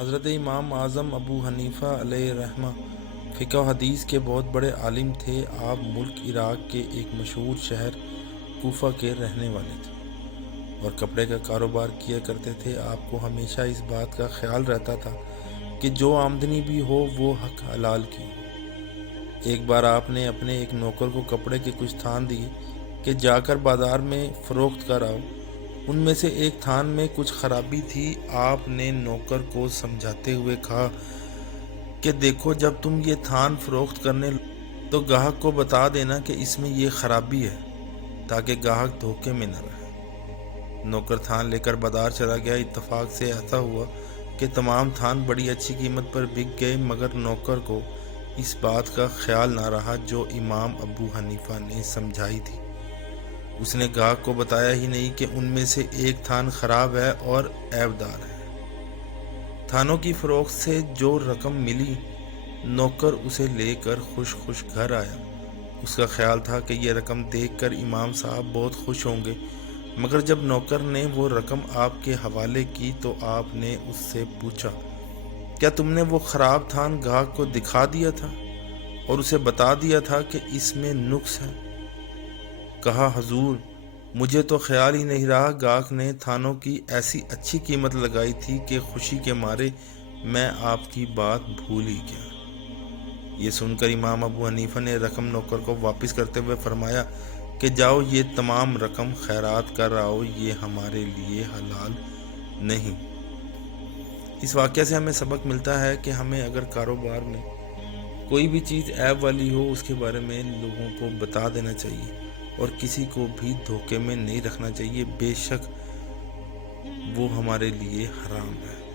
حضرت امام اعظم ابو حنیفہ علیہ رحمہ فقہ و حدیث کے بہت بڑے عالم تھے۔ آپ ملک عراق کے ایک مشہور شہر کوفہ کے رہنے والے تھے اور کپڑے کا کاروبار کیا کرتے تھے۔ آپ کو ہمیشہ اس بات کا خیال رہتا تھا کہ جو آمدنی بھی ہو وہ حق حلال کی ہو۔ ایک بار آپ نے اپنے ایک نوکر کو کپڑے کے کچھ تھان دیے کہ جا کر بازار میں فروخت کر آؤ۔ ان میں سے ایک تھان میں کچھ خرابی تھی۔ آپ نے نوکر کو سمجھاتے ہوئے کہا کہ دیکھو، جب تم یہ تھان فروخت کرنے تو گاہک کو بتا دینا کہ اس میں یہ خرابی ہے، تاکہ گاہک دھوکے میں نہ رہے۔ نوکر تھان لے کر بازار چلا گیا۔ اتفاق سے ایسا ہوا کہ تمام تھان بڑی اچھی قیمت پر بک گئے، مگر نوکر کو اس بات کا خیال نہ رہا جو امام ابو حنیفہ نے سمجھائی تھی۔ اس نے گاہک کو بتایا ہی نہیں کہ ان میں سے ایک تھان خراب ہے اور عیب دار ہے۔ تھانوں کی فروخت سے جو رقم ملی، نوکر اسے لے کر خوش خوش گھر آیا۔ اس کا خیال تھا کہ یہ رقم دیکھ کر امام صاحب بہت خوش ہوں گے، مگر جب نوکر نے وہ رقم آپ کے حوالے کی تو آپ نے اس سے پوچھا، کیا تم نے وہ خراب تھان گاہک کو دکھا دیا تھا اور اسے بتا دیا تھا کہ اس میں نقص ہے؟ کہا، حضور، مجھے تو خیال ہی نہیں رہا۔ گاہک نے تھانوں کی ایسی اچھی قیمت لگائی تھی کہ خوشی کے مارے میں آپ کی بات بھول ہی گیا۔ یہ سن کر امام ابو حنیفہ نے رقم نوکر کو واپس کرتے ہوئے فرمایا کہ جاؤ، یہ تمام رقم خیرات کر آؤ، یہ ہمارے لیے حلال نہیں۔ اس واقعہ سے ہمیں سبق ملتا ہے کہ ہمیں اگر کاروبار میں کوئی بھی چیز عیب والی ہو، اس کے بارے میں لوگوں کو بتا دینا چاہیے اور کسی کو بھی دھوکے میں نہیں رکھنا چاہیے، بے شک وہ ہمارے لیے حرام ہے۔